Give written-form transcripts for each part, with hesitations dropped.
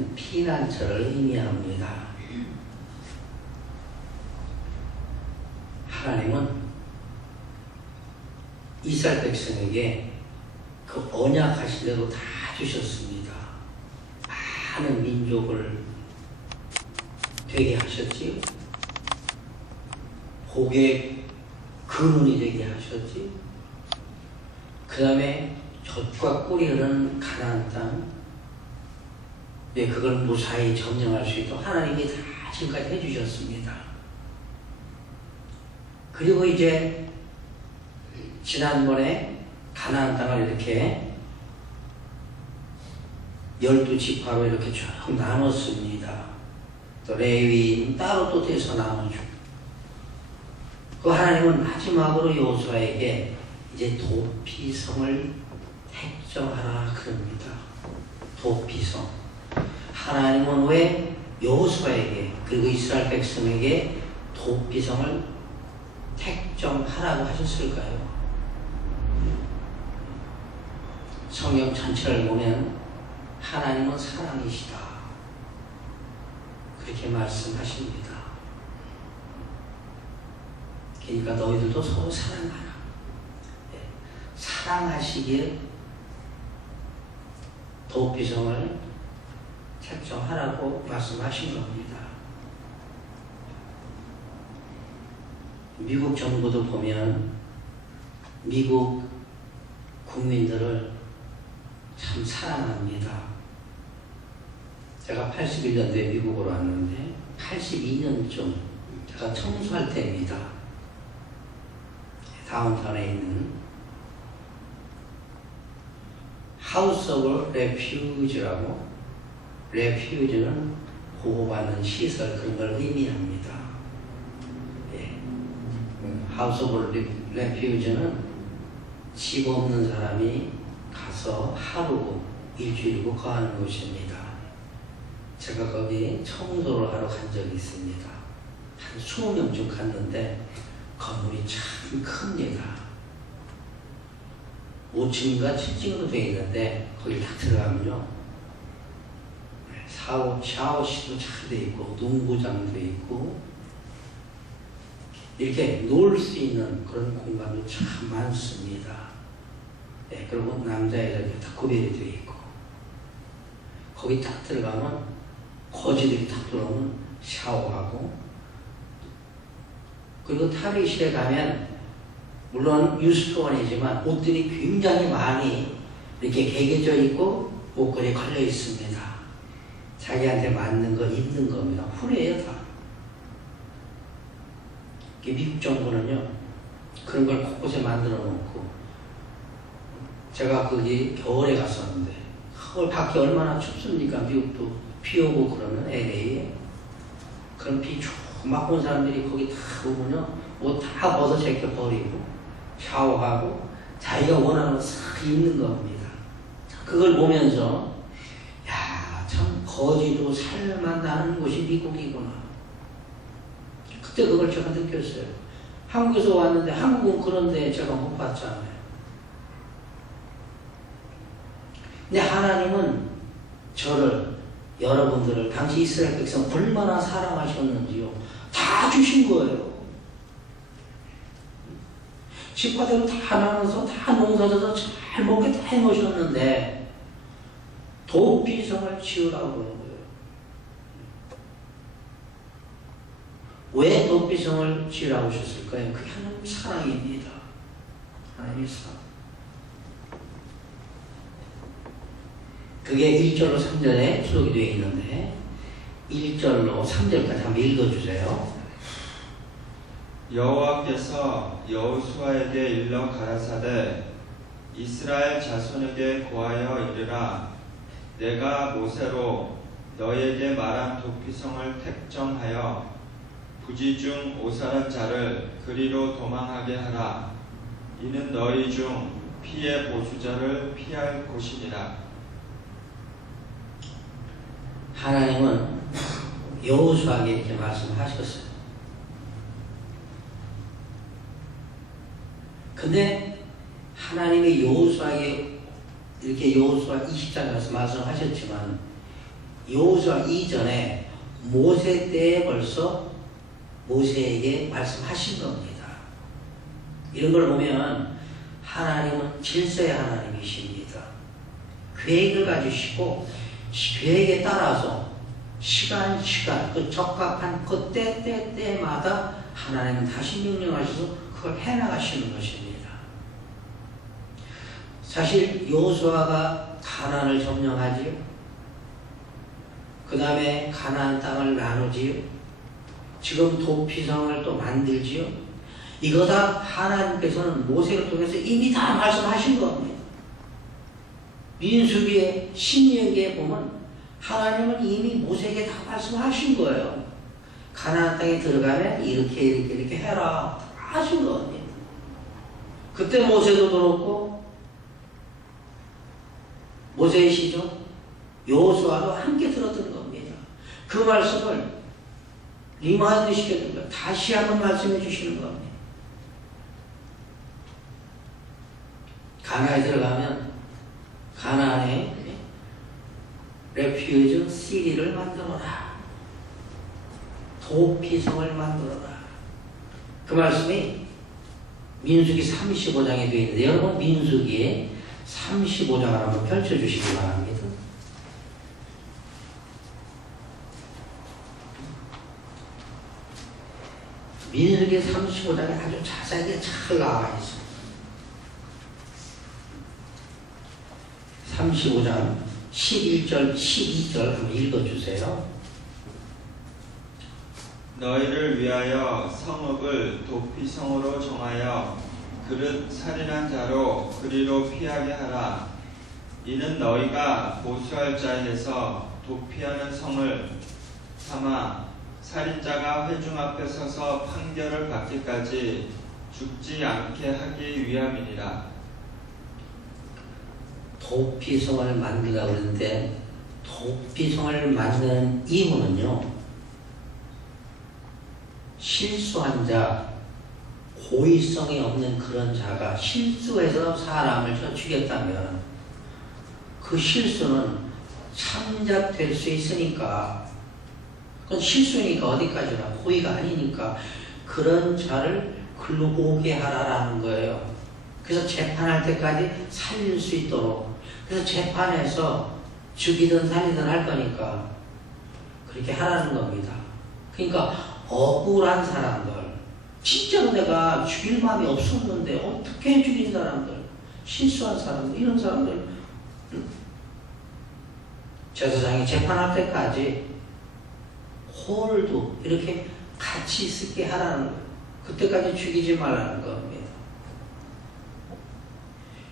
뜻은 피난처를 의미합니다. 하나님은 이스라엘 백성에게 그 언약하신 대로 다 주셨습니다. 많은 민족을 되게 하셨지요. 복의 근원이 되게 하셨지. 그 다음에 젖과 꿀이 흐르는 가나안 땅, 그걸 무사히 점령할 수 있도록 하나님이 다 지금까지 해주셨습니다. 그리고 이제 지난번에 가나안 땅을 이렇게 12지파로 이렇게 쭉 나눴습니다. 또 레위인 따로 또 돼서 나눠주고, 그 하나님은 마지막으로 여호수아에게 이제 도피성을 택정하라 그럽니다. 도피성. 하나님은 왜 여호수아에게 그리고 이스라엘 백성에게 도피성을 택정하라고 하셨을까요? 성경 전체를 보면 하나님은 사랑이시다, 그렇게 말씀하십니다. 그러니까 너희들도 서로 사랑하라. 사랑하시기에 도피성을 책정하라고 말씀하신 겁니다. 미국 정부도 보면 미국 국민들을 참 사랑합니다. 제가 81년도에 미국으로 왔는데 82년쯤 제가 청소할 때입니다. 다운타운에 있는 하우스 오브 레퓨지라고, 레퓨지는 보호받는 시설, 그런 걸 의미합니다. 하우스 오브 레퓨지는 집 없는 사람이 가서 하루고 일주일이고 거하는 곳입니다. 제가 거기 청소를 하러 간 적이 있습니다. 한 20명쯤 갔는데 건물이 참 큽니다. 5층인가 7층으로 되어 있는데 거기 딱 들어가면요, 샤워실도 잘 되어 있고 농구장도 있고 이렇게 놀 수 있는 그런 공간도 참 많습니다. 그리고 남자 여자 다 구별이 되어 있고, 거기 딱 들어가면 거지들이 딱 들어오면 샤워하고, 그리고 탈의실에 가면 물론 유스토원이지만 옷들이 굉장히 많이 이렇게 개겨져 있고 옷걸이에 걸려 있습니다. 자기한테 맞는 거 입는 겁니다. 후레예요 다. 미국 정부는요 그런 걸 곳곳에 만들어 놓고, 제가 거기 겨울에 갔었는데 밖에 얼마나 춥습니까? 미국도 비 오고 그러면 LA에 그런 비 쭉 막 온 사람들이 거기 다 오면요 옷 다 벗어 제껴 버리고 샤워하고 자기가 원하는 거 싹 입는 겁니다. 그걸 보면서 야, 참 거지도 살만 나는 곳이 미국이구나. 그때 그걸 제가 느꼈어요. 한국에서 왔는데 한국은 그런데 제가 못 봤잖아요. 근데 하나님은 저를, 여러분들을 당시 이스라엘 백성 얼마나 사랑하셨는지요 다 주신 거예요. 집과대로 다 나눠서 다 농사져서 잘 먹게 다 해놓으셨는데 도피성을 지으라고 그러는 거예요. 왜 도피성을 지으라고 하셨을까요? 그게 하나님 사랑입니다. 하나님의 사랑. 그게 1절로 3절에 기록이 되어 있는데 1절로 3절까지 한번 읽어주세요. 여호와께서 여호수아에게 일러 가라사대 이스라엘 자손에게 고하여 이르라. 내가 모세로 너에게 말한 도피성을 택정하여 부지 중 오살한 자를 그리로 도망하게 하라. 이는 너희 중 피의 보수자를 피할 곳이니라. 하나님은 여호수아에게 이렇게 말씀하셨어요. 근데 하나님이 여호수아에게 이렇게 여호수아 20장에서 말씀하셨지만 여호수아 이전에 모세 때에 벌써 모세에게 말씀하신 겁니다. 이런 걸 보면 하나님은 질서의 하나님이십니다. 계획을 가지시고 계획에 따라서 시간 그 적합한 그 때마다 하나님은 다시 명령하셔서 그걸 해나가시는 것입니다. 사실 여호수아가 가나안을 점령하지요. 그 다음에 가나안 땅을 나누지요. 지금 도피성을 또 만들지요. 이거 다 하나님께서는 모세를 통해서 이미 다 말씀하신 겁니다. 민수기에 신명기에 보면 하나님은 이미 모세에게 다 말씀하신 거예요. 가나안 땅에 들어가면 이렇게 해라 하신 겁니다. 그때 모세도 들었고 모세의 시조 여호수아도 함께 들었던 겁니다. 그 말씀을 리마인드 시켜준 거예요. 다시 한번 말씀해 주시는 겁니다. 가나안에 들어가면 가나안에 레퓨즈 시리를 만들어라. 도피성을 만들어라. 그 말씀이 민수기 35장에 되어 있는데 여러분 민수기에 35장을 한번 펼쳐주시기 바랍니다. 민수기 35장에 아주 자세하게 잘 나와 있습니다. 35장 11절 12절 한번 읽어주세요. 너희를 위하여 성읍을 도피성으로 정하여 그릇 살인한 자로 그리로 피하게 하라. 이는 너희가 보수할 자에게서 도피하는 성을 삼아 살인자가 회중 앞에 서서 판결을 받기까지 죽지 않게 하기 위함이니라. 도피성을 만들라고 그러는데 도피성을 만드는 이유는요, 실수한 자, 고의성이 없는 그런 자가 실수해서 사람을 죽였다면 그 실수는 참작될 수 있으니까, 그건 실수니까 어디까지나 고의가 아니니까 그런 자를 글로 오게 하라라는 거예요. 그래서 재판할 때까지 살릴 수 있도록, 그래서 재판에서 죽이든 살리든 할 거니까 그렇게 하라는 겁니다. 그러니까 억울한 사람들, 진짜로 내가 죽일 마음이 없었는데 어떻게 죽인 사람들, 실수한 사람들, 이런 사람들 제사장이 재판할 때까지 홀도 이렇게 같이 있게 하라는 거예요. 그때까지 죽이지 말라는 겁니다.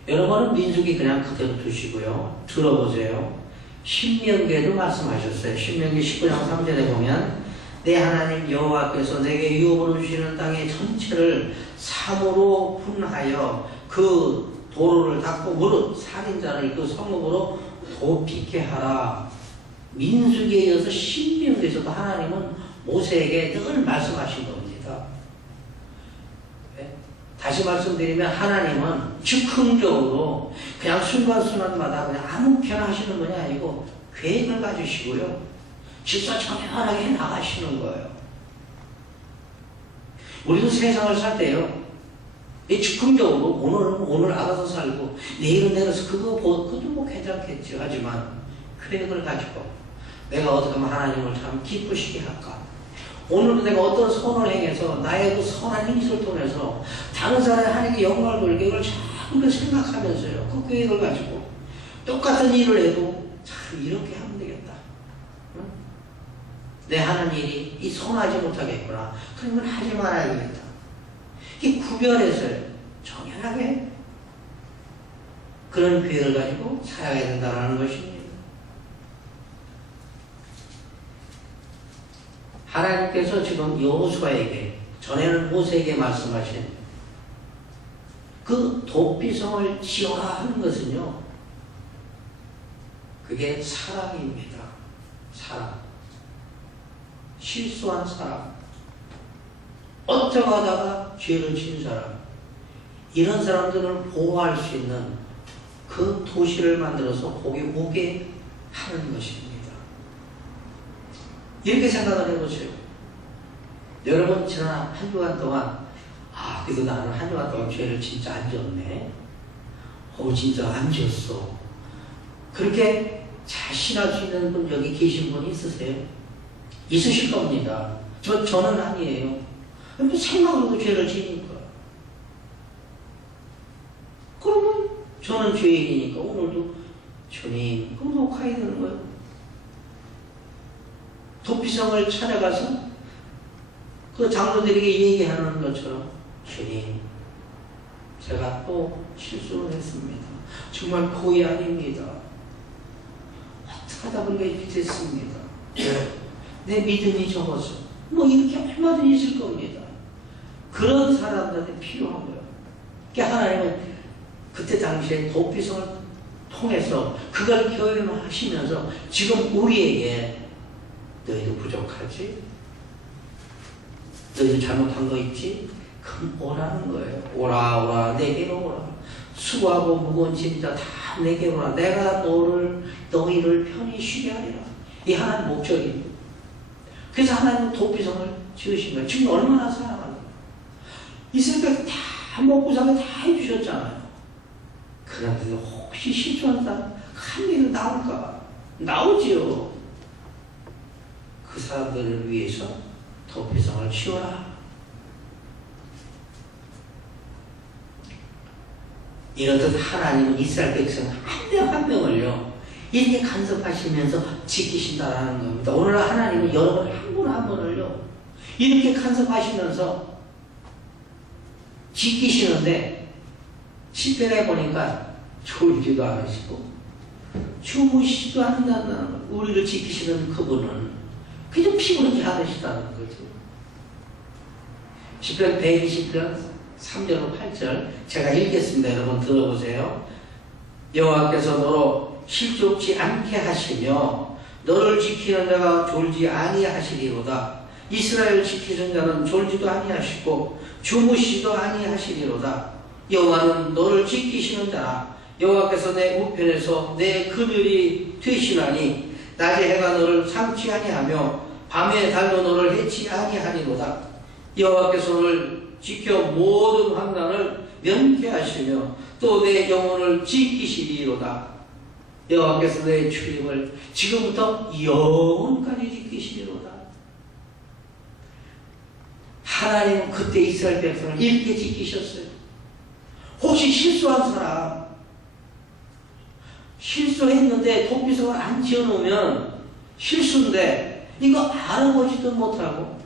여러분은 민수기 그냥 그대로 두시고요. 들어보세요. 신명기에도 말씀하셨어요. 신명기 19장 3절에 보면 내 하나님 여호와께서 내게 유업으로 주시는 땅의 전체를 삼으로 분하여 그 도로를 닦고 무릇 살인자를 그 성읍으로 도피케 하라. 민수기에 이어서 신명기에서도 하나님은 모세에게 늘 말씀하신 겁니다. 다시 말씀드리면 하나님은 즉흥적으로 그냥 순간순간마다 그냥 아무렇게나 하시는 분이 아니고 계획을 가지시고요, 질서정연하게 해 나가시는 거예요. 우리도 세상을 살 때요, 이 즉흥적으로 오늘은 오늘 알아서 살고 내일은 내려서 그것도 뭐 괜찮겠지. 하지만 계획을 가지고 내가 어떻게 하면 하나님을 참 기쁘시게 할까, 오늘은 내가 어떤 선을 행해서 나의 그 선한 행실을 통해서 다른 사람이 하나님께 영광을 돌리게, 이걸 자꾸 생각하면서요, 그 계획을 가지고 똑같은 일을 해도 참 이렇게 하면 되겠다, 응? 내 하는 일이 이 선하지 못하겠구나, 그러면 하지 말아야겠다. 이 구별해서 정연하게 그런 계획을 가지고 살아야 된다는 것입니다. 하나님께서 지금 여호수아에게, 전에는 모세에게 말씀하신 그 도피성을 지어라 하는 것은요, 그게 사랑입니다. 사랑. 실수한 사람, 어쩌다가 죄를 지은 사람, 이런 사람들을 보호할 수 있는 그 도시를 만들어서 거기 오게 하는 것입니다. 이렇게 생각을 해보세요. 여러분 지난 한 주간 동안 그래도 나는 한 주간 동안 죄를 진짜 안 지었네. 진짜 안 지었어. 그렇게 자신할 수 있는 분 여기 계신 분이 있으세요? 있으실 겁니다. 저는 아니에요. 생각으로도 죄를 지니까. 그러면 저는 죄인이니까 오늘도 주님, 그럼 녹화해야 되는 거예요. 도피성을 찾아가서 그 장로들에게 얘기하는 것처럼 주님, 제가 또 실수를 했습니다. 정말 고의 아닙니다. 어떻게 하다 보니까 이렇게 됐습니다. 내 믿음이 적어서 이렇게 얼마든지 있을 겁니다. 그런 사람들한테 필요한 거예요. 그러니까 하나님은 그때 당시에 도피성을 통해서 그걸 교훈하시면서 지금 우리에게 너희도 부족하지? 너희도 잘못한 거 있지? 그럼 오라는 거예요. 오라 내게로 오라. 수고하고 무거운 짐자 다 내게로 오라. 내가 너희를 편히 쉬게 하리라. 이 하나님 목적입니다. 그래서 하나님은 도피성을 지으신 거예요. 지금 얼마나 사랑하는 거예요. 이스라엘 다 먹고 사고 다 해주셨잖아요. 그런데 혹시 실수한 사람 한 일은 나올까? 나오지요. 그 사람들을 위해서 도피성을 치워라. 이렇듯 하나님은 이스라엘 백성 한 명 한 명을요 이렇게 간섭하시면서 지키신다라는 겁니다. 오늘 하나님은 여러분 한 분 한 분을요 이렇게 간섭하시면서 지키시는데 시편에 보니까 졸지도 않으시고 주무시지도 않는다는 거예요. 우리를 지키시는 그분은 그냥 피곤하지 않으시다는 거죠. 시편 120편 3절로 8절 제가 읽겠습니다. 여러분 들어보세요. 여호와께서 너로 실족치 않게 하시며 너를 지키는 자가 졸지 아니하시리로다. 이스라엘 지키는 자는 졸지도 아니하시고 주무시지도 아니하시리로다. 여호와는 너를 지키시는 자라. 여호와께서 내 우편에서 내 그늘이 되시나니 낮에 해가 너를 삼지 아니하며 밤에 달도 너를 해치 아니하리로다. 여호와께서 너를 지켜 모든 환난을 면케하시며 또 내 영혼을 지키시리로다. 여호와께서 내 출입을 지금부터 영원까지 지키시리로다. 하나님은 그때 이스라엘 백성을 이렇게 지키셨어요. 혹시 실수한 사람, 실수했는데 도피성을 안 지어놓으면 실수인데 이거 알아보지도 못하고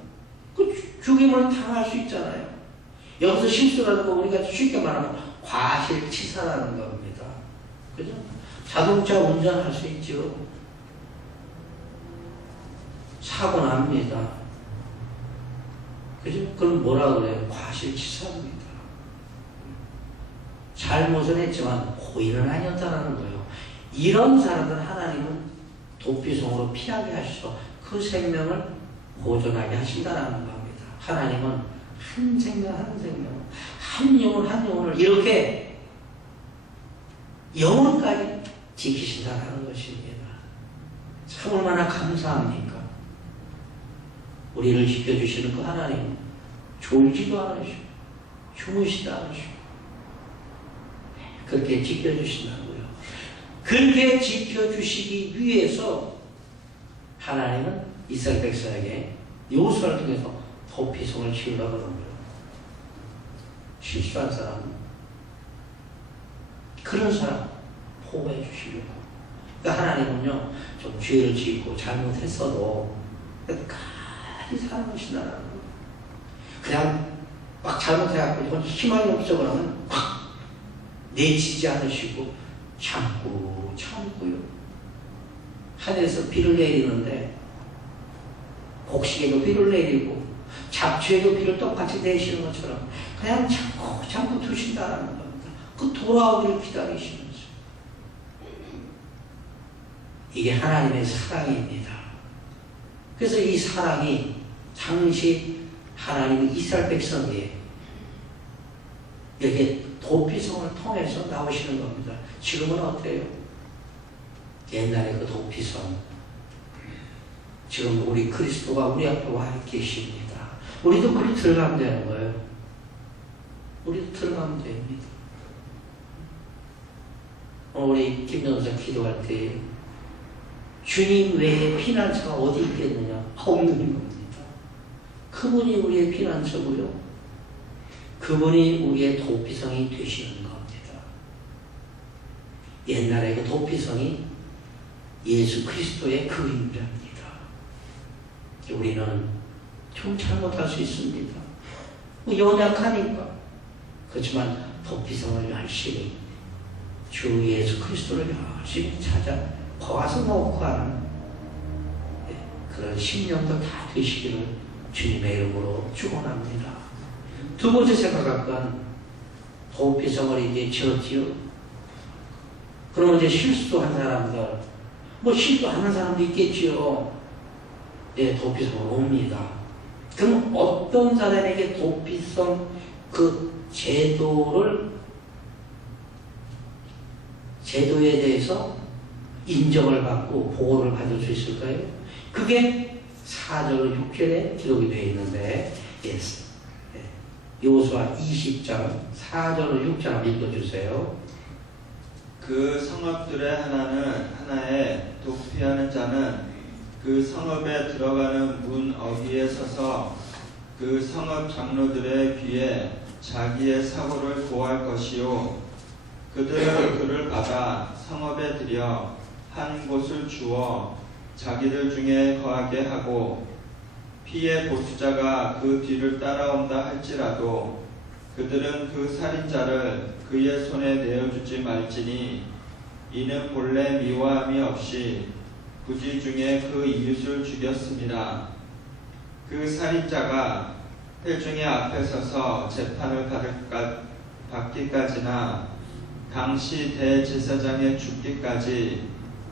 죽임을 당할 수 있잖아요. 여기서 실수라는 거 우리가 쉽게 말하면 과실치사라는 겁니다. 그죠? 자동차 운전할 수 있죠. 사고 납니다. 그죠? 그럼 뭐라 그래요? 과실치사입니다. 잘못은 했지만 고의는 아니었다는 거예요. 이런 사람들은 하나님은 도피성으로 피하게 하셔서 그 생명을 보존하게 하신다는 겁니다. 하나님은 한 생명 한 생명, 한 영혼 한 영혼을 이렇게 영혼까지 지키신다는 것입니다. 참 얼마나 감사합니까? 우리를 지켜주시는 그 하나님 졸지도 않으시고 주무시지도 않으시고 그렇게 지켜주신다고요. 그렇게 지켜주시기 위해서 하나님은 이스라엘 백성에게 여호수아를 통해서 도피성을 지으라고 하는 거예요. 실수한 사람, 그런 사람 보호해 주시려고. 그러니까 하나님은요, 좀 죄를 짓고 잘못했어도 끝까지 사랑하신다는 거예요. 그냥 막 잘못해갖고 희망이 없어 그러면 확 내치지 않으시고 참고요. 하늘에서 비를 내리는데 곡식에도 비를 내리고 잡초에도 비를 똑같이 내시는 것처럼 그냥 참고 두신다는 겁니다. 그 돌아오기를 기다리시면서. 이게 하나님의 사랑입니다. 그래서 이 사랑이 당시 하나님의 이스라엘 백성에게 이렇게 도피성을 통해서 나오시는 겁니다. 지금은 어때요? 옛날에 그 도피성 지금 우리 그리스도가 우리 앞에 와 계십니다. 우리도 그리 들어가면 되는 거예요. 우리도 들어가면 됩니다. 우리 김전사 기도할 때 주님 외에 피난처가 어디 있겠느냐? 없는 겁니다. 그분이 우리의 피난처고요. 그분이 우리의 도피성이 되시는 겁니다. 옛날에 그 도피성이 예수 그리스도의 그림자입니다. 우리는 좀 잘못할 수 있습니다. 연약하니까. 그렇지만 도피성을 열심히 주 예수 그리스도를 열심히 찾아 거기서 놓고 하는 그런 심령도 다 되시기를 주님의 이름으로 축원합니다. 두 번째 생각할 건 도피성을 이제 지었지요. 그러면 이제 실수한 사람들, 뭐 실수하는 사람도 있겠지요. 도피성을 옵니다. 그럼 어떤 사람에게 도피성 그 제도에 대해서 인정을 받고 보호를 받을 수 있을까요? 그게 4절 6절에 기록이 되어 있는데 여호수아 20장 4절로 6절 한번 읽어주세요. 그 성읍들의 하나에 도피하는 자는 그 성읍에 들어가는 문 어귀에 서서 그 성읍 장로들의 귀에 자기의 사고를 고할 것이요 그들은 그를 받아 성읍에 들여 한 곳을 주어 자기들 중에 거하게 하고 피의 보수자가 그 뒤를 따라온다 할지라도 그들은 그 살인자를 그의 손에 내어주지 말지니 이는 본래 미워함이 없이 부지 중에 그 이웃을 죽였습니다. 그 살인자가 회중의 앞에 서서 재판을 받기까지나 당시 대제사장의 죽기까지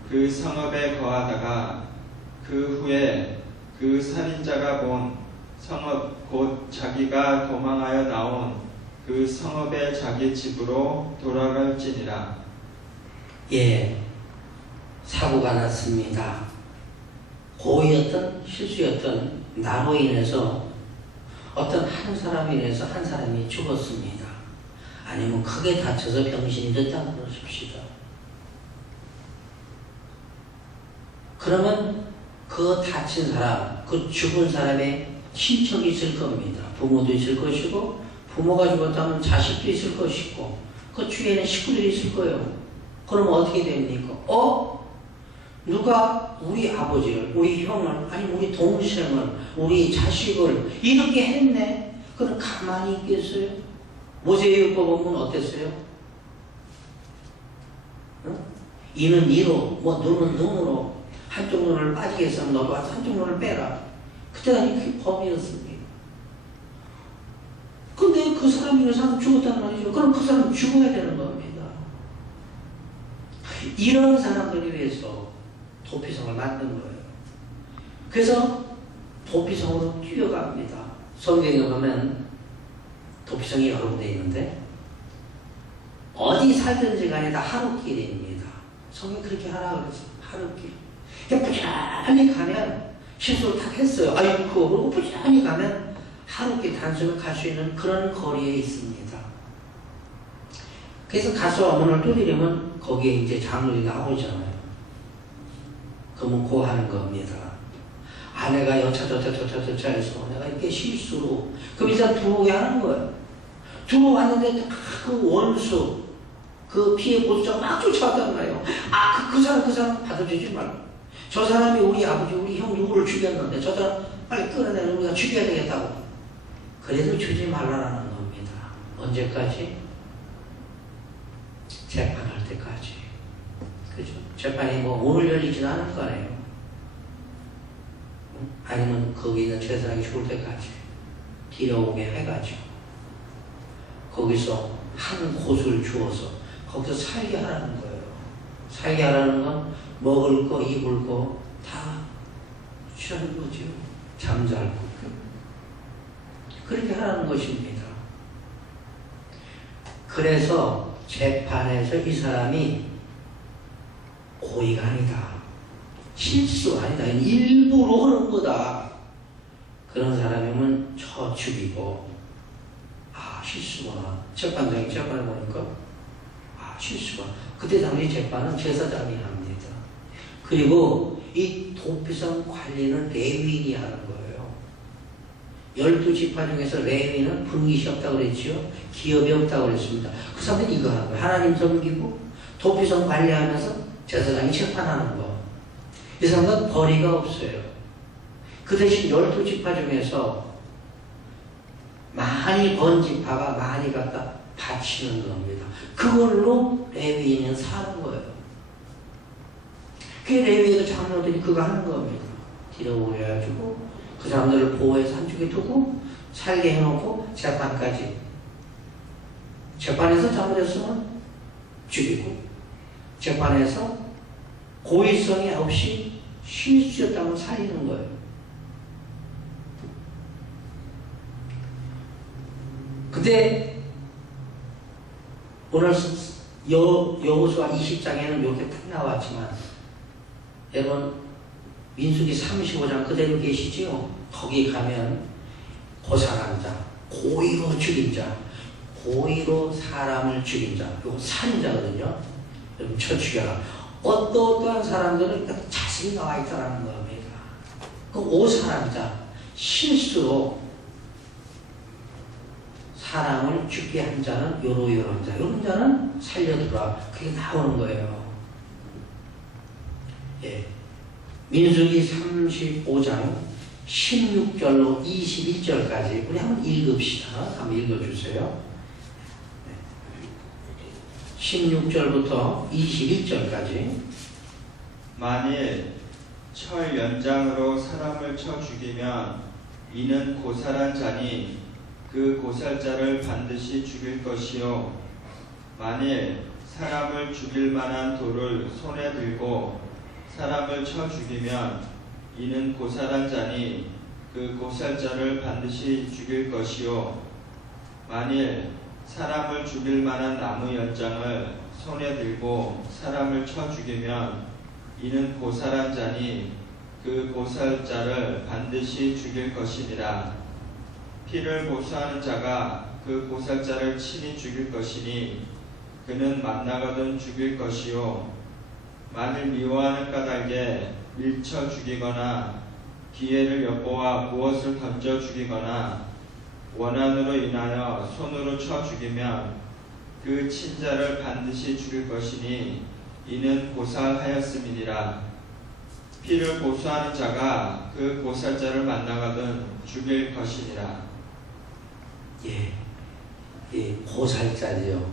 그 성읍에 거하다가 그 후에 그 살인자가 본 성읍 곧 자기가 도망하여 나온 그 성읍의 자기 집으로 돌아갈지니라. 사고가 났습니다. 고의였던 실수였던 나로 인해서 어떤 한 사람에 인해서 한 사람이 죽었습니다. 아니면 크게 다쳐서 병신이 됐다고 그러십시다. 그러면 그 다친 사람, 그 죽은 사람의 친척이 있을 겁니다. 부모도 있을 것이고, 부모가 죽었다면 자식도 있을 것이고, 그 주위에는 식구들이 있을 거예요. 그러면 어떻게 됩니까? 누가 우리 아버지를, 우리 형을, 아니 우리 동생을, 우리 자식을 이렇게 했네? 그럼 가만히 있겠어요? 모세율법 보면 어땠어요? 이는 이로, 눈은 눈으로, 한쪽 눈을 빠지게 했으면 너도 와서 한쪽 눈을 빼라. 그때가 그게 법이었습니다. 근데 그 사람이 그 사람 죽었단 말이죠. 그럼 그 사람 죽어야 되는 겁니다. 이런 사람들을 위해서 도피성을 만든 거예요. 그래서 도피성으로 뛰어갑니다. 성경에 보면 도피성이 여러 군데 있는데 어디 살든지 간에 다 하루길입니다. 성경이 그렇게 하라 그랬어. 하루길. 그냥 부지런히 가면 실수를 다 했어요. 그리고 부지런히 가면 하루길 단숨에 갈 수 있는 그런 거리에 있습니다. 그래서 가서 문을 두드리면 거기에 이제 장로들이 나오잖아요. 그러면 고하는 겁니다. 아내가 여차저차 해서 내가 이렇게 실수로 그럼 일단 들어오게 하는 거예요. 들어왔는데 그 원수 그 피해 보수자가 막 쫓아왔단 말이에요. 그 사람 받아주지 말고 저 사람이 우리 아버지 우리 형 누구를 죽였는데 저 사람 빨리 끌어내는 우리가 죽여야 되겠다고. 그래도 주지 말라라는 겁니다. 언제까지? 재판할 때까지. 그죠? 재판이 오늘 열리지는 않을 거예요. 아니면 거기 있는 제사장이 죽을 때까지 뒤로오게 해가지고 거기서 한 곳을 주어서 거기서 살게 하라는 거예요. 살게 하라는 건 먹을 거, 입을 거 다 주라는 거죠. 잠잘 거. 그렇게 하라는 것입니다. 그래서 재판에서 이 사람이 고의가 아니다. 실수 아니다. 일부러 하는 거다. 그런 사람이면 쳐 죽이고, 아, 실수구나. 재판장이 재판을 보니까, 아, 실수구나. 그때 당시 재판은 제사장이 합니다. 그리고 이 도피성 관리는 레위인이 하는 거예요. 12지파 중에서 레위인은 분깃이 없다고 그랬지요. 기업이 없다고 그랬습니다. 그 사람들이 이거 하는 거예요. 하나님 섬기고 도피성 관리하면서 제사장이 재판하는 거. 이 사람은 벌이가 없어요. 그 대신 12지파 중에서 많이 번 지파가 많이 갖다 바치는 겁니다. 그걸로 레위인은 사는 거예요. 그 레위의 장로들이 그거 하는 겁니다. 들여올려가지고 그 사람들을 보호해서 한쪽에 두고 살게 해놓고 재판까지. 재판에서 잘못했으면 죽이고, 재판에서 고의성이 없이 실수였다면 살리는 거예요. 근데 오늘 여호수아 20장에는 이렇게 딱 나왔지만, 여러분 민수기 35장 그대로 계시지요? 거기 가면 고살한 자, 고의로 죽인 자, 고의로 사람을 죽인 자, 이거 살인자거든요. 여러분 쳐 죽여라. 어떠한 사람들은 자세히 나와 있다는 겁니다. 그 오살한 자, 실수로 사람을 죽게 한 자는 요런 자, 요런 자는 살려두라. 그게 나오는 거예요. 예. 민수기 35장 16절로 21절까지 우리 한번 읽읍시다. 한번 읽어주세요. 16절부터 21절까지. 만일 철 연장으로 사람을 쳐 죽이면 이는 고살한 자니 그 고살자를 반드시 죽일 것이요, 만일 사람을 죽일 만한 돌을 손에 들고 사람을 쳐 죽이면 이는 고살한 자니 그 고살자를 반드시 죽일 것이요, 만일 사람을 죽일 만한 나무 연장을 손에 들고 사람을 쳐 죽이면 이는 고살한 자니 그 고살자를 반드시 죽일 것이니라. 피를 보수하는 자가 그 고살자를 친히 죽일 것이니 그는 만나거든 죽일 것이요, 만일 미워하는 까닭에 밀쳐 죽이거나 기회를 엿보아 무엇을 던져 죽이거나 원한으로 인하여 손으로 쳐 죽이면 그 친자를 반드시 죽일 것이니 이는 고살하였음이니라. 피를 보수하는 자가 그 고살자를 만나거든 죽일 것이니라. 예, 고살자죠.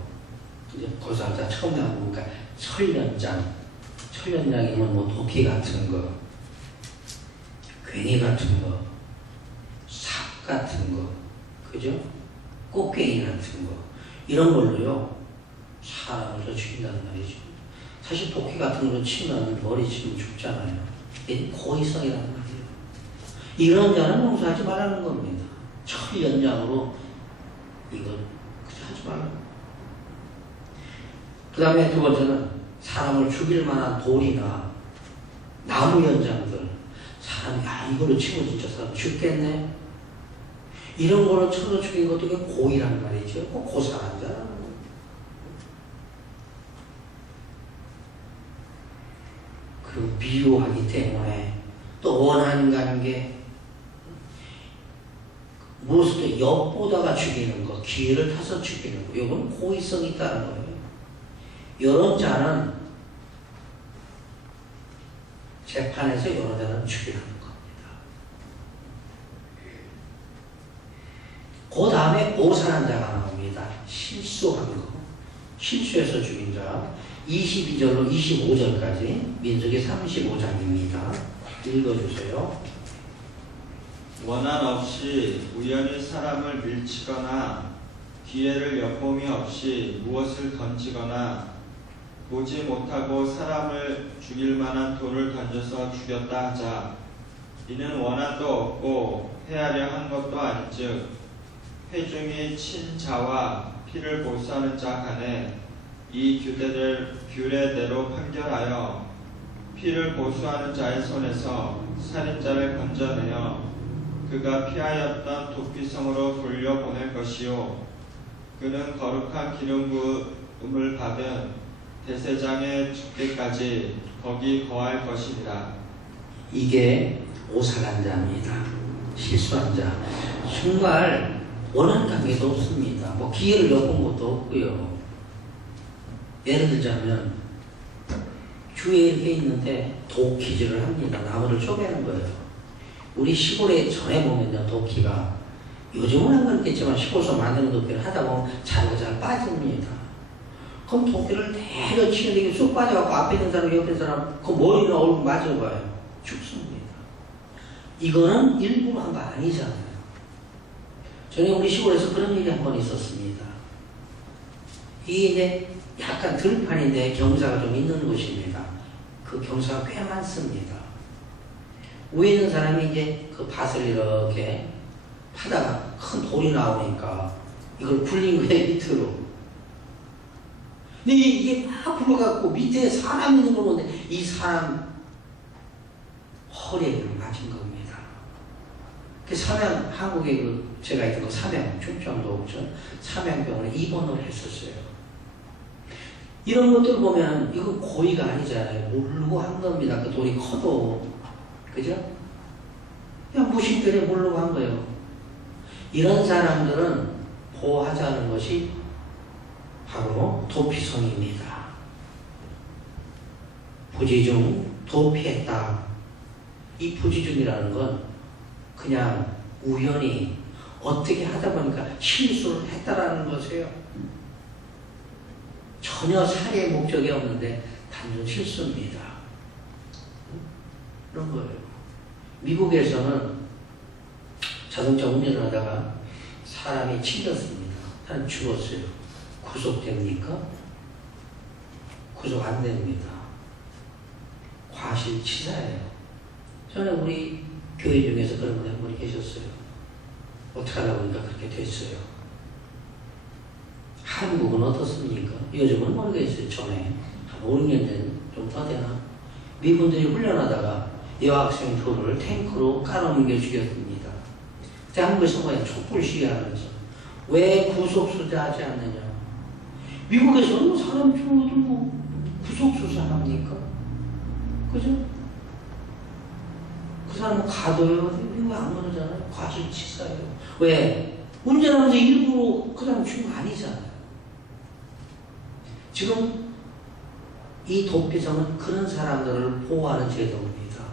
이제 고살자 처음에 보니까 철연장이면 뭐 도끼 같은 거, 괭이 같은 거, 삽 같은 거, 그죠? 꽃괭이 같은 거, 이런 걸로요 사람을 더 죽인다는 말이죠. 사실 도끼 같은 걸로 치면 머리 치면 죽잖아요. 이게 고의성이라는 말이에요. 이런 자는 용서하지 말라는 겁니다. 철연장으로 이거 그저 하지 말라. 그 다음에 두 번째는 사람을 죽일 만한 돌이나 나무 연장들, 사람이 이걸로 치면 진짜 사람 죽겠네, 이런 거로 쳐서 죽인 것도 고의란 말이죠. 고살한 자라는 거예요. 그리고 미워하기 때문에 또 원한 관계, 무엇을 엿보다가 죽이는 거, 기회를 타서 죽이는 거, 이건 고의성이 있다는 거예요. 이런 자는 재판에서 이런 자는 죽이는 겁니다. 그 다음에 오산한 자가 나옵니다. 실수한 거, 실수해서 죽인 자. 22절로 25절까지 민수기 35장입니다. 읽어주세요. 원한 없이 우연히 사람을 밀치거나 기회를 엿봄이 없이 무엇을 던지거나 보지 못하고 사람을 죽일 만한 돌을 던져서 죽였다 하자. 이는 원한도 없고 해하려 한 것도 아닌즉 회중이 친자와 피를 보수하는 자 간에 이 규례대로 판결하여 피를 보수하는 자의 손에서 살인자를 건져내어 그가 피하였던 도피성으로 돌려보낼 것이요 그는 거룩한 기름 부음을 받은 대제장의 죽기까지 거기 거할 것이니라. 이게 오살한 자입니다. 실수한 자. 정말 원한 관계도 없습니다. 뭐 기회를 엿본 것도 없고요. 예를 들자면 주위에 이렇게 있는데 도끼질을 합니다. 나무를 쪼개는 거예요. 우리 시골에 전에 보면요, 도끼가 요즘은 안 그렇겠지만 시골에서 만드는 도끼를 하다 보면 자루가 잘 빠집니다. 그럼 도끼를 내려 치는데 이게 쑥 빠져갖고 앞에 있는 사람, 옆에 있는 사람 그 머리나 얼굴 맞아봐요. 죽습니다. 이거는 일부러 한 거 아니잖아요. 전에 우리 시골에서 그런 일이 한 번 있었습니다. 이게 이제 약간 들판인데 경사가 좀 있는 곳입니다. 그 경사가 꽤 많습니다. 위에 있는 사람이 이제 그 밭을 이렇게 파다가 큰 돌이 나오니까 이걸 굴린 거예요, 밑으로. 근데 이게 막 굴러갖고 밑에 사람이 있는 걸 보는데 이 사람 허리에 맞은 겁니다. 그 삼양, 한국에 그 제가 있던 그 삼양, 충청도 옥천 삼양병원에 입원을 했었어요. 이런 것들 보면 이건 고의가 아니잖아요. 모르고 한 겁니다. 그 돌이 커도. 그죠? 그냥 무심결에 모르고 한 거예요. 이런 사람들은 보호하자는 것이 바로 도피성입니다. 부지중 도피했다. 이 부지중이라는 건 그냥 우연히 어떻게 하다 보니까 실수를 했다라는 것이에요. 전혀 살해의 목적이 없는데 단순 실수입니다. 그런 거예요. 미국에서는 자동차 운전을 하다가 사람이 치였습니다. 사람 죽었어요. 구속됩니까? 구속 안 됩니다. 과실치사예요. 전에 우리 교회 중에서 그런 분이 한 분이 계셨어요. 어떻게 하다 보니까 그렇게 됐어요. 한국은 어떻습니까? 요즘은 모르겠어요. 전에 한 5, 6년 전 좀 더 되나? 미군들이 훈련하다가 여학생 둘을 탱크로 깔아뭉겨 죽였습니다. 그때 한국에서 뭐야? 촛불 시위하면서 왜 구속수사 하지 않느냐? 미국에서는 사람 죽어도 뭐 구속수사 합니까? 그죠? 그 사람은 가둬요. 미국에 안 그러잖아요. 과실치사예요. 왜? 운전하면서 일부러 그 사람 죽은 거 아니잖아요. 지금 이 도피성은 그런 사람들을 보호하는 제도입니다.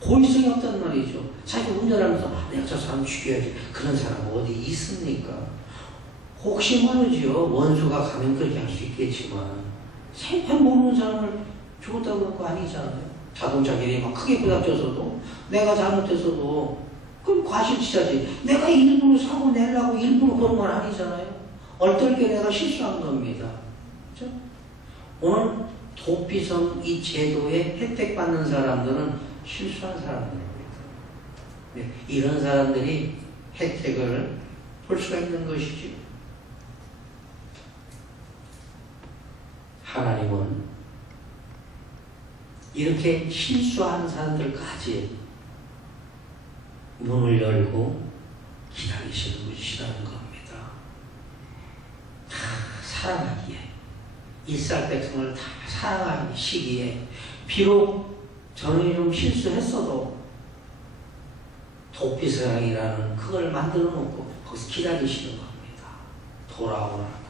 고의성이 없단 말이죠. 자기 운전하면서 내가 저 사람 죽여야지. 그런 사람 어디 있습니까? 혹시 모르지요. 원수가 가면 그렇게 할 수 있겠지만 잘 모르는 사람을 죽었다고 그럴 거 아니잖아요. 자동차 길이 막 크게 부닥쳐서도 내가 잘못해서도 그럼 과실치사지. 내가 일부러 사고 내려고 일부러 그런 건 아니잖아요. 얼떨결에 내가 실수한 겁니다. 그렇죠? 오늘 도피성 이 제도에 혜택 받는 사람들은 실수한 사람들입니다. 네, 이런 사람들이 혜택을 볼 수가 있는 것이지. 하나님은 이렇게 실수한 사람들까지 문을 열고 기다리시는 분이시라는 겁니다. 다 사랑하기에, 이스라엘 백성을 다 사랑하시기에, 비록 저는 좀 실수했어도 도피성이라는 그걸 만들어 놓고 거기서 기다리시는 겁니다. 돌아오라고.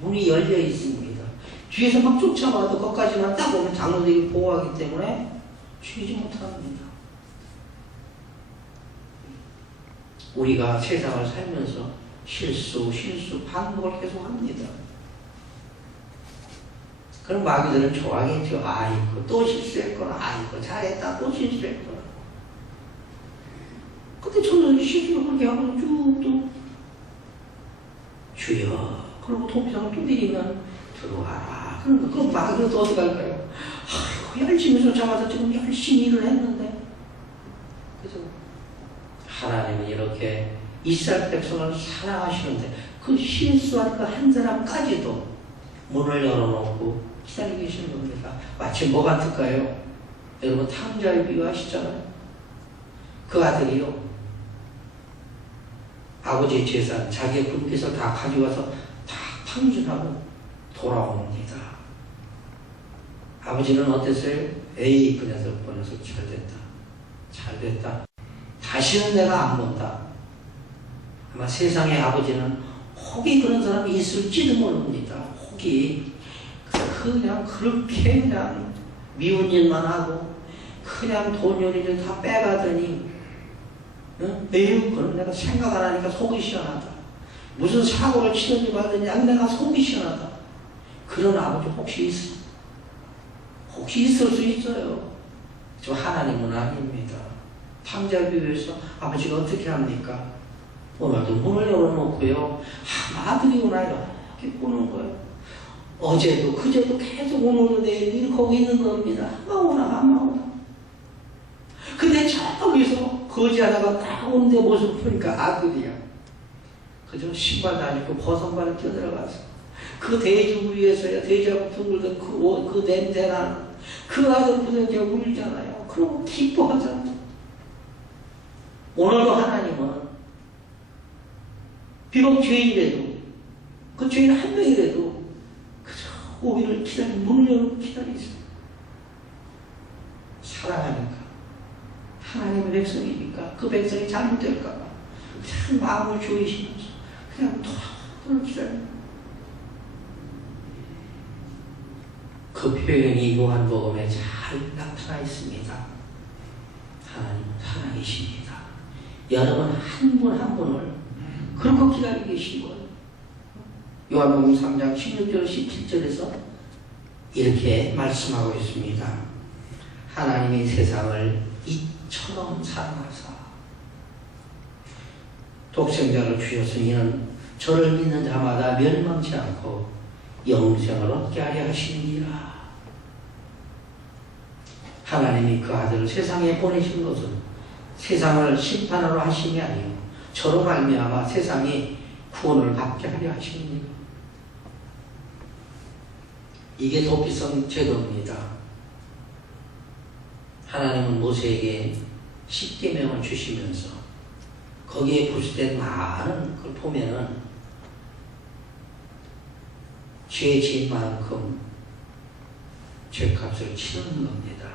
문이 열려 있습니다. 뒤에서 막 쫓아와도 거기까지만 딱 오면 장로들이 보호하기 때문에 죽이지 못합니다. 우리가 세상을 살면서 실수, 반복을 계속 합니다. 그럼 마귀들은 좋아하겠죠. 아이고, 또 실수했거나, 아이고, 잘했다, 또 실수했거나. 근데 저는 실수를 그렇게 하고 쭉 또, 주여, 그리고 도피성을 두드리면 들어와라. 그럼 마귀는 또 어디 갈까요? 아이고, 열심히 쫓아와서 지금 열심히 일을 했는데. 그죠? 하나님은 이렇게 이스라엘 백성을 사랑하시는데 그 실수한 그 한 사람까지도 문을 열어놓고 기다리고 계시는 겁니다. 마치 뭐 같을까요? 여러분 탕자를 비유하시잖아요. 그 아들이요, 아버지의 재산, 자기의 분깃을 다 가져와서 다 탕진하고 돌아옵니다. 아버지는 어땠어요? 에이, 그 녀석 잘됐다. 다시는 내가 안 본다. 아마 세상의 아버지는 혹이 그런 사람이 있을지도 모릅니다. 혹이 그냥 그렇게 그냥 미운 일만 하고 그냥 돈 요리를 다 빼가더니, 응? 에휴, 그럼 내가 생각 안 하니까 속이 시원하다. 무슨 사고를 치든지 말든지 내가 속이 시원하다. 그런 아버지 혹시 있을 수 있어요. 저 하나님은 아닙니다. 탕자 비유에서 아버지가 어떻게 합니까? 오늘도 문을 열어놓고요, 아들이 오나 이렇게 보는 거예요. 어제도 그제도 계속 오늘도 내일도 거기 있는 겁니다. 한방 오나. 근데 저기서 거지 하나가 딱 오는데 모습을 보니까 아들이야. 그저 신발도 안 입고 버선발을 뛰어들어가서 그 돼지 위에서야 돼지하고 둥글던 그 냄새나는 그 아들 보더니 울잖아요. 그러고 기뻐하잖아요. 오늘도 하나님은 비록 죄인이라도, 그 죄인 한 명이라도 그저 오기를 문을 열고 기다리세요. 사랑하니까, 하나님의 백성이니까 그 백성이 잘못될까봐 그냥 마음을 조이시면서 그냥 도록 기다립니다. 그 표현이 요한복음에 잘 나타나 있습니다. 하나님은 사랑이십니다. 여러분 한 분 한 분을 그렇게 기다리고 계신 거예요. 요한복음 3장 16절 17절에서 이렇게 말씀하고 있습니다. 하나님이 세상을 이처럼 사랑하사 독생자를 주셨으니 이는 저를 믿는 자마다 멸망치 않고 영생을 얻게 하려 하시니라. 하나님이 그 아들을 세상에 보내신 것은 세상을 심판하러 하심이 아니요 저로 말미암아 세상이 구원을 받게 하려 하시니라. 이게 도피성 제도입니다. 하나님은 모세에게 십계명을 주시면서 거기에 부수된 많은 걸 보면은 죄 지은 만큼 죄값을 치르는 겁니다.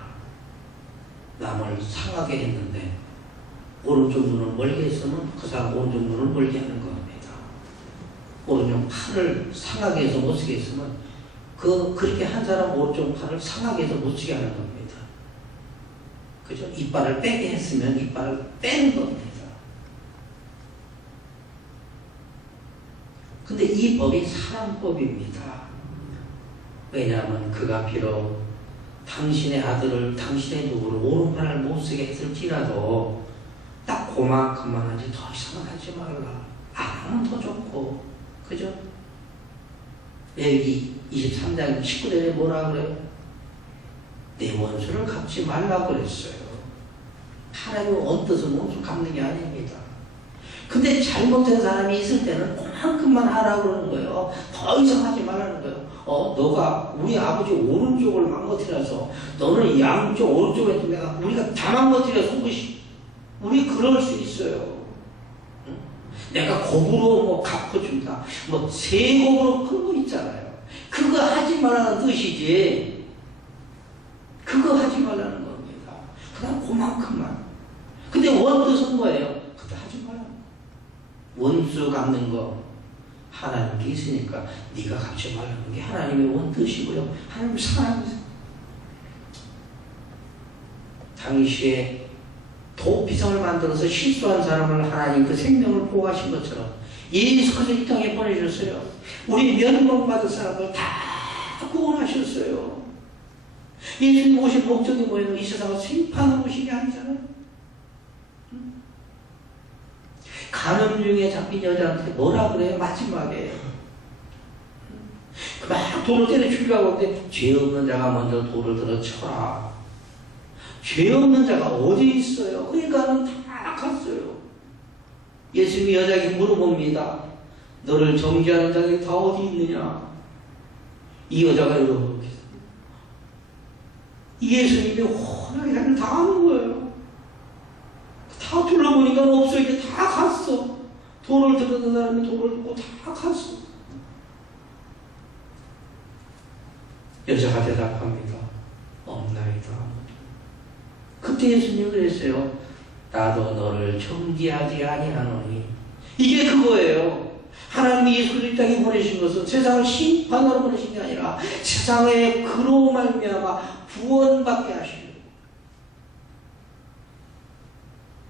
남을 상하게 했는데 오른쪽 눈을 멀게 했으면 그 사람 오른쪽 눈을 멀게 하는 겁니다. 오른쪽 팔을 상하게 해서 못 쓰게 했으면 그렇게 한 사람 오른쪽 팔을 상하게 해서 못 쓰게 하는 겁니다. 그죠? 이빨을 빼게 했으면 이빨을 빼는 겁니다. 근데 이 법이 사랑법입니다. 왜냐하면 그가 비록 당신의 아들을 당신의 누구를 오른팔을 못 쓰게 했을지라도 딱 그만큼만 하지 더 이상은 하지 말라. 안 하면 더 좋고. 그죠? 여기 23장 19절에 뭐라 그래요? 내 원수를 갚지 말라 그랬어요. 하나님은 언뜻은 원수 갚는 게 아닙니다. 근데 잘못된 사람이 있을 때는 그만큼만 하라고 그러는 거예요. 더 이상 하지 말라는 거예요. 너가 우리 아버지 오른쪽을 망가뜨려서 너는 양쪽 오른쪽에 우리가 다 망가뜨려서 우리 그럴 수 있어요. 응? 내가 곡으로 뭐 갚아준다. 뭐 세곡으로 큰 거 있잖아요. 그거 하지 말라는 뜻이지. 그거 하지 말라는 겁니다. 그냥 그만큼만. 근데 원뜻은 뭐예요? 그거 하지 말라는 거. 원수 갚는 거 하나님께 있으니까 네가 갚지 말라는 게 하나님의 원뜻이고요. 하나님 사랑이세요. 당시에 도피성을 만들어서 실수한 사람을 하나님 그 생명을 보호하신 것처럼 예수께서 이 땅에 보내셨어요. 우리 면목받은 사람들 다 구원하셨어요. 예수님 오신 목적이 뭐예요? 이 세상을 심판하러 오신 게 아니잖아요. 간음 중에 잡힌 여자한테 뭐라 그래요? 마지막에 막 돌을 때려 죽이려고 하는데 죄 없는 자가 먼저 돌을 들어 쳐라. 죄 없는 자가 어디 있어요? 그러니까는 다 갔어요. 예수님이 여자에게 물어봅니다. 너를 정죄하는 자가 다 어디 있느냐? 이 여자가 이렇게 예수님이 워낙에 자기를 다 아는 거예요. 다 둘러보니까 없어. 이게 다 갔어. 돌을 들었는 사람이 돌을 듣고 다 갔어. 여자가 대답합니다. 없나이다. 그때 예수님이 그랬어요. 나도 너를 정죄하지 아니하노니. 이게 그거예요. 하나님이 예수를 이 땅에 보내신 것은 세상을 심판하러 보내신 게 아니라 세상에 그로 말미암아 구원받게 하시고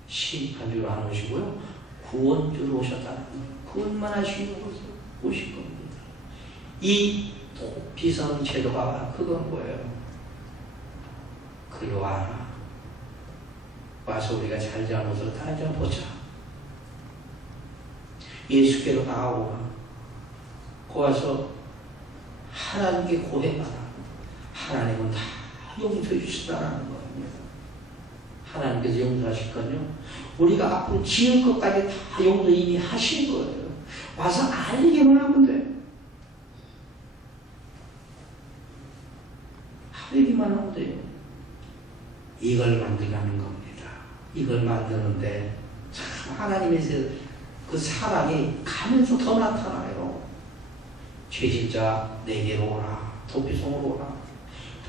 심판주로 안 오시고요. 구원주로 오셨다는 거예요. 구원만 하시는 것을 오실 겁니다. 이 도피성 제도가 그건 거예요. 그리 와라. 와서 우리가 잘잘못을 다 좀 보자. 예수께로 나오라. 와서 하나님께 고백하라. 하나님은 다 용서해 주시다라는 겁니다. 하나님께서 용서하실 건요. 우리가 앞으로 지을 것까지 다 용서 이미 하신 거예요. 와서 알기만 하면 돼. 알기만 하면 돼요. 이걸 만들라는 겁니다. 이걸 만드는데 참 하나님의 그 사랑이 가면서 더 나타나요. 죄진자 내게로 오라. 도피성으로 오라.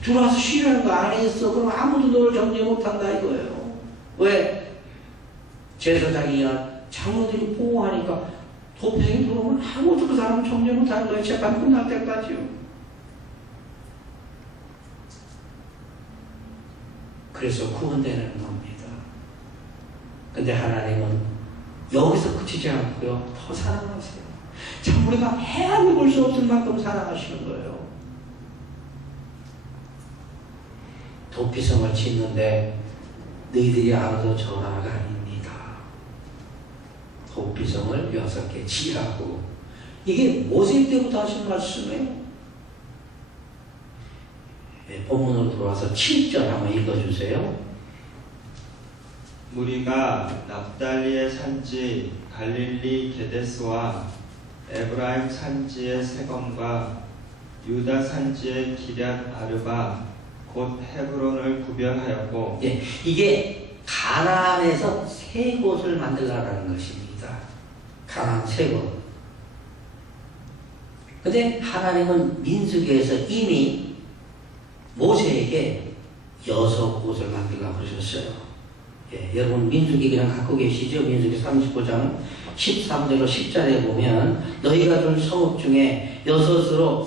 들어와서 쉬라는 거 안 했어. 그럼 아무도 너를 정죄 못한다 이거예요. 왜? 제사장이나 장로들이 보호하니까 도피성이 들어오면 아무도 그 사람을 정죄 못하는 거예요. 재판 끝날 때까지요. 그래서 구원되는 겁니다. 근데 하나님은 여기서 그치지 않고요. 더 사랑하세요. 참 우리가 헤아려 볼 수 없을 만큼 사랑하시는 거예요. 도피성을 짓는데 너희들이 알아서 전화가 아닙니다. 도피성을 6개 지라고. 이게 모세 때부터 하신 말씀이에요. 본문으로 돌아와서 7절 한번 읽어주세요. 무리가 납달리의 산지 갈릴리 게데스와 에브라임 산지의 세검과 유다 산지의 기럇 아르바 곧 헤브론을 구별하였고. 예, 이게 가나안에서 세 곳을 만들라는 것입니다. 가나안 세 곳. 근데 하나님은 민수기에서 이미 모세에게 6곳을 만들라고 그러셨어요. 예, 여러분 민수기 그냥 갖고 계시죠? 민수기 39장 13절로 10절에 보면 너희가 줄 성읍 중에 6으로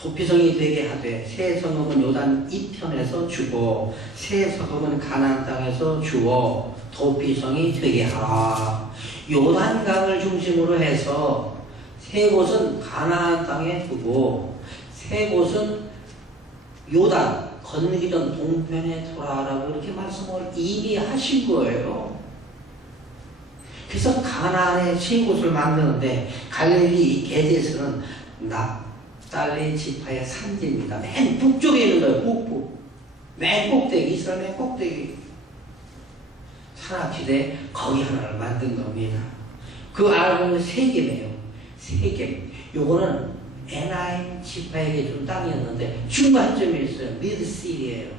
도피성이 되게 하되 새 성읍은 요단 이편에서 주고 새 성읍은 가나안 땅에서 주어 도피성이 되게 하라. 요단강을 중심으로 해서 세 곳은 가나안 땅에 두고 세 곳은 요단 건너기 전 동편에 돌아라고 이렇게 말씀을 이미 하신 거예요. 그래서 가나안에 세 곳을 만드는데 갈릴리 게데스는 납달리 지파의 산지입니다. 맨 북쪽에 있는 거예요. 북부. 맨 꼭대기, 이스라엘 맨 꼭대기. 산악지대 거기 하나를 만든 겁니다. 그 알고는 세겜이에요. 세겜. 요거는 에나임 지파에게 준 땅이었는데 중간점에 있어요. 미드시리예요.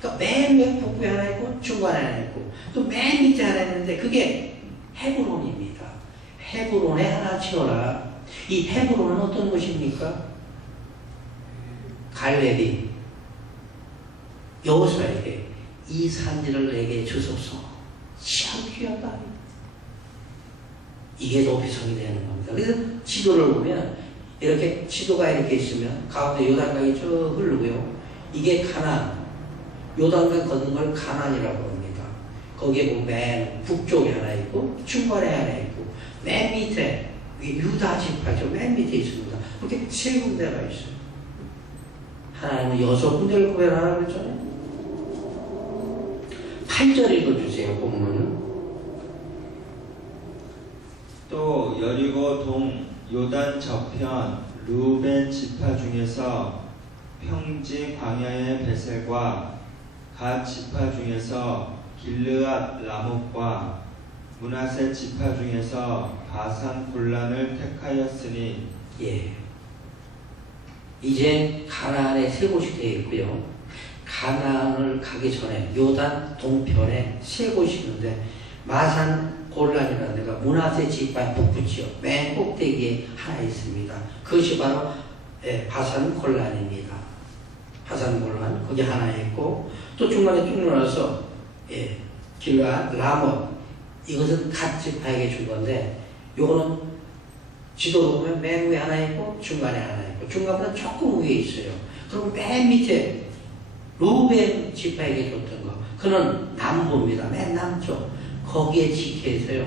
그러니까 맨 북부에 하나 있고 중간에 하나 있고 또 맨 밑에 하나 있는데 그게 헤브론입니다. 헤브론에 하나 치워라. 이 헤브론은 어떤 곳입니까? 갈렙이 여호수아에게 이 산지를 내게 주소서. 참 귀하다. 이게 도피성이 되는 겁니다. 그래서 지도를 보면 이렇게 지도가 이렇게 있으면 가운데 요단강이 쭉 흐르고요. 이게 가나안, 요단강 걷는 걸 가나안이라고 합니다. 거기에 보면 맨 북쪽에 하나 있고 중간에 하나 있고 맨 밑에 유다 지파죠. 맨 밑에 있습니다. 이렇게 세 군데가 있어요. 하나님은 6군데를 구별하라고 했잖아요. 8절 읽어주세요. 본문은. 또 여리고 동 요단 저편 루벤 지파 중에서 평지 광야의 베셀과 갓 지파 중에서 길르앗 라못과 므낫세 지파 중에서 바산 골란을 택하였으니. 예. 이제 가나안에 세 곳이 되어 있고요. 가나안을 가기 전에 요단 동편에 세 곳이 있는데 마산 골란이라는 데가 므낫세 지파의 북부 지역 맨 꼭대기에 하나 있습니다. 그것이 바로 바산 골란입니다. 바산 골란 거기 하나 있고 또 중간에 쭉 늘어나서 길가 라못 이것은 갓 지파에게 준 건데 요거는 지도로 보면 맨 위에 하나 있고 중간에 하나 있고 중간보다 조금 위에 있어요. 그럼 맨 밑에 루벤 지파에게 줬던 거 그는 남부입니다. 맨 남쪽 거기에 지켜있어요.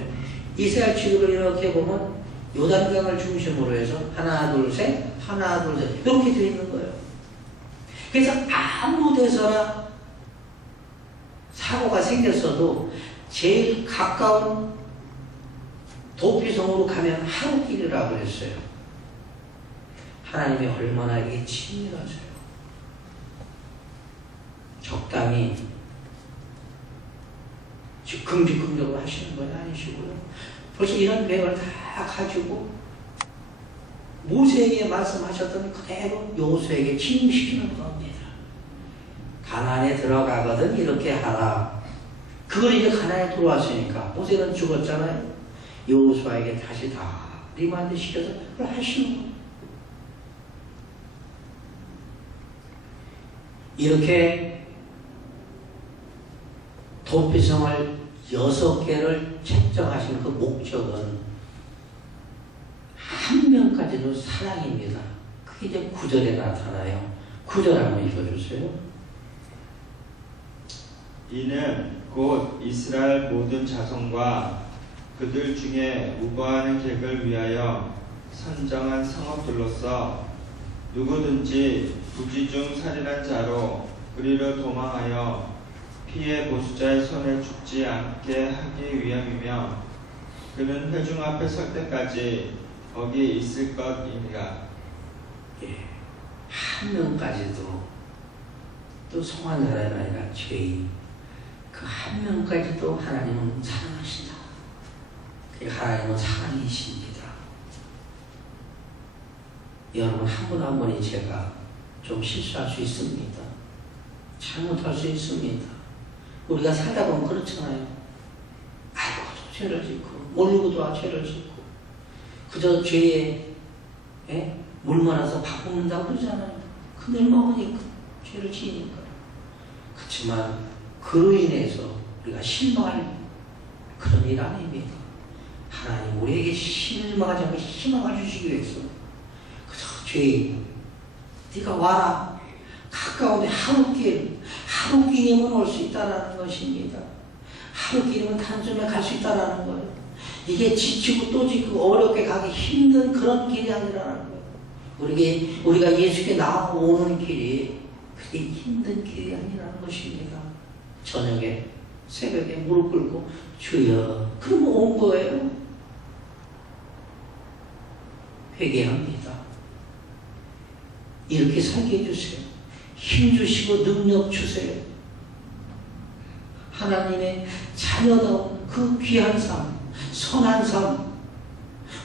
이스라엘 지도를 이렇게 보면 요단강을 중심으로 해서 하나 둘 셋 하나 둘 셋 이렇게 되어 있는 거예요. 그래서 아무 데서나 사고가 생겼어도 제일 가까운 도피성으로 가면 하루 길이라고 그랬어요. 하나님이 얼마나 이게 친밀하세요. 적당히 긍지긍정으로 하시는 건 아니시고요. 벌써 이런 계획을 다 가지고 모세에게 말씀하셨던 그대로 여호수아에게 진행시키는 겁니다. 가나안에 들어가거든 이렇게 하라. 그걸 이제 가나안에 들어왔으니까 모세는 죽었잖아요. 여호수아에게 다시 다 리마인드 시켜서 그걸 하시는 거예요. 이렇게 도피성을 6개를 책정하시는 그 목적은 한 명까지도 사랑입니다. 그게 이제 9절에 나타나요. 9절 한번 읽어주세요. 이는 곧 이스라엘 모든 자손과 그들 중에 우거하는 객을 위하여 선정한 성읍들로서 누구든지 부지중 살인한 자로 그리로 도망하여 피해 보수자의 손에 죽지 않게 하기 위함이며 그는 회중 앞에 설 때까지 거기 있을 것입니다. 한 명까지도 또 성한 사람이 아니라 죄인 그 한 명까지도 하나님은 사랑하신다. 하나님은 사랑이십니다. 여러분 한 분 한 분이 제가 좀 실수할 수 있습니다. 잘못할 수 있습니다. 우리가 살다 보면 그렇잖아요. 알고도 죄를 짓고 모르고도 죄를 짓고 그저 죄에 물만아서 밥 먹는다고 그러잖아요. 그걸 먹으니까 죄를 지으니까. 그렇지만 그로 인해서 우리가 실망할 그런 일 아닙니다. 하나님 우리에게 실망하지 않고 희망을 주시기 위해서 그저 죄인 네가 와라. 가까운데 하루 길이면 올 수 있다는 것입니다. 하루 길이면 단숨에 갈 수 있다는 거예요. 이게 지치고 또 지치고 어렵게 가기 힘든 그런 길이 아니라는 거예요. 우리가 예수께 나오는 길이 그게 힘든 길이 아니라는 것입니다. 저녁에 새벽에 무릎 꿇고 주여 그러면 온 거예요. 회개합니다. 이렇게 살게 해주세요. 힘 주시고 능력 주세요. 하나님의 자녀다운 그 귀한 삶, 선한 삶,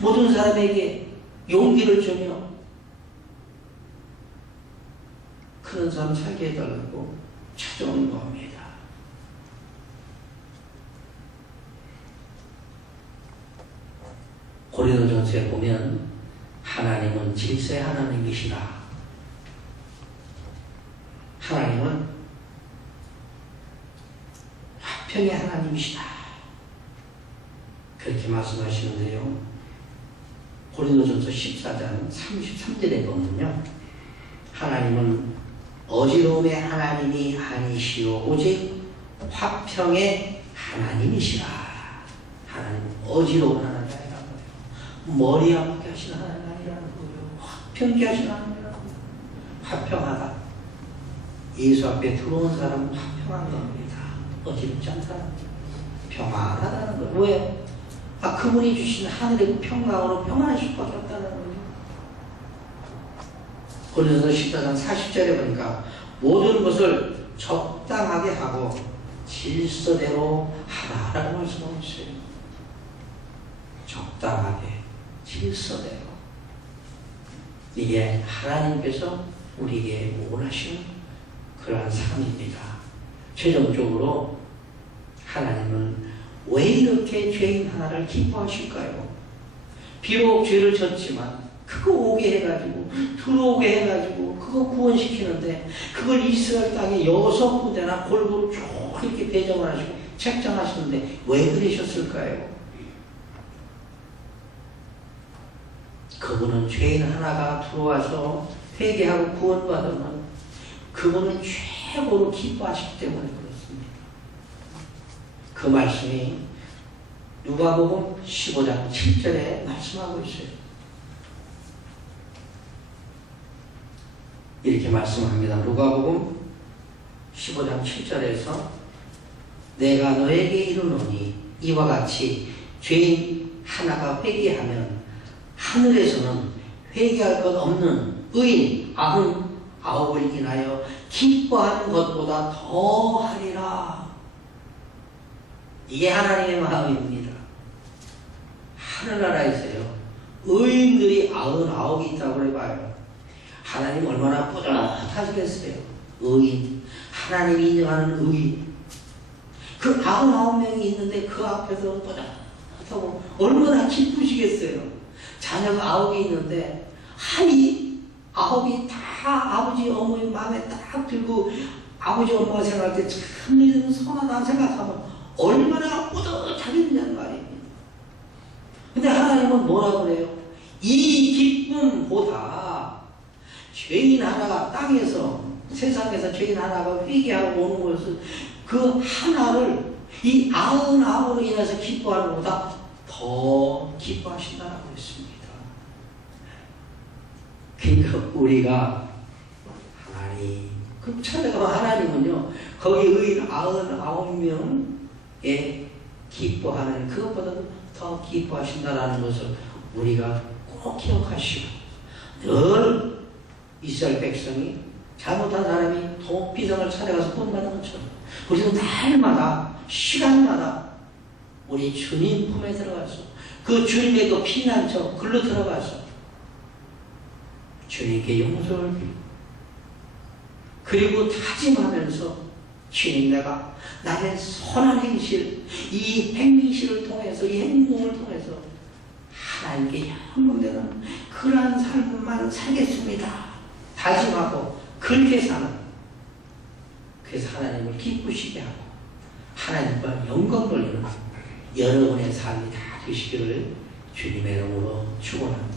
모든 사람에게 용기를 주며 그런 삶 살게 해달라고 찾아오는 겁니다. 고린도전서에 보면 하나님은 질서의 하나님이시라. 하나님은 화평의 하나님이시다. 그렇게 말씀하시는데요. 고린도전서 14장 33절에 보면요. 하나님은 어지러움의 하나님이 아니시오 오직 화평의 하나님이시라. 하나님은 어지러운 하나님이 아니라는 거예요. 머리 아프게 하시는 하나님이 아니라는 거예요. 화평케 하시는 하나님이라는 거예요. 화평하다. 예수 앞에 들어온 사람은 화평한 겁니다. 어지럽지 않다는 거예요. 평안하다는 거예요. 왜? 그분이 주신 하늘의 평강으로 평안하실 수밖에 없다는 거예요. 고린도서 14장 40절에 보니까 모든 것을 적당하게 하고 질서대로 하라라고 말씀하고 있어요. 적당하게 질서대로. 이게 하나님께서 우리에게 원하시는 그러한 삶입니다. 최종적으로 하나님은 왜 이렇게 죄인 하나를 기뻐하실까요? 비록 죄를 졌지만 그거 오게 해가지고 들어오게 해가지고 그거 구원시키는데 그걸 이스라엘 땅에 6군데나 골고루 쭉 이렇게 배정을 하시고 책정하시는데 왜 그러셨을까요? 그분은 죄인 하나가 들어와서 회개하고 구원받으면 그분은 최고로 기뻐하시기 때문에 그렇습니다. 그 말씀이 누가복음 15장 7절에 말씀하고 있어요. 이렇게 말씀합니다. 누가복음 15장 7절에서 내가 너에게 이르노니 이와 같이 죄인 하나가 회개하면 하늘에서는 회개할 것 없는 의인 99을 인하여 기뻐하는 것보다 더하리라. 이게 하나님의 마음입니다. 하늘나라에서요 의인들이 99이 있다고 해봐요. 하나님 얼마나 뿌듯하시겠어요. 의인, 하나님이 인정하는 의인. 그 99명이 있는데 그 앞에서 뿌듯하고 얼마나 기쁘시겠어요. 자녀가 9이 있는데 이 9이 다 아버지 어머니 마음에 딱 들고 아버지 엄마가 생각할 때 참 이런 선하다 생각하면 얼마나 뿌듯하겠냐는 말입니다. 근데 하나님은 뭐라고 그래요? 이 기쁨보다 죄인 하나가 땅에서 세상에서 죄인 하나가 회개하고 오는 것을 그 하나를 이 99으로 인해서 기뻐하는 것보다 더 기뻐하신다고 했습니다. 그러니까 우리가 하나님 그 찾아가면 하나님은요 거기 의인 99명에 기뻐하는 그것보다도 더 기뻐하신다라는 것을 우리가 꼭 기억하시고 늘 이스라엘 백성이 잘못한 사람이 비성을 찾아가서 구원받는 것처럼 우리도 날마다 시간마다 우리 주님 품에 들어가서 그 주님의 그 피난처 글로 들어가서 주님께 용서를 빌고 그리고 다짐하면서 주님 내가 나의 선한 행실 이 행실을 통해서 이 행동을 통해서 하나님께 영광되는 그러한 삶만 살겠습니다. 다짐하고 그렇게 사는 그래서 하나님을 기쁘시게 하고 하나님과 영광 돌리는 여러분의 삶이 다 되시기를 주님의 이름으로 축원합니다.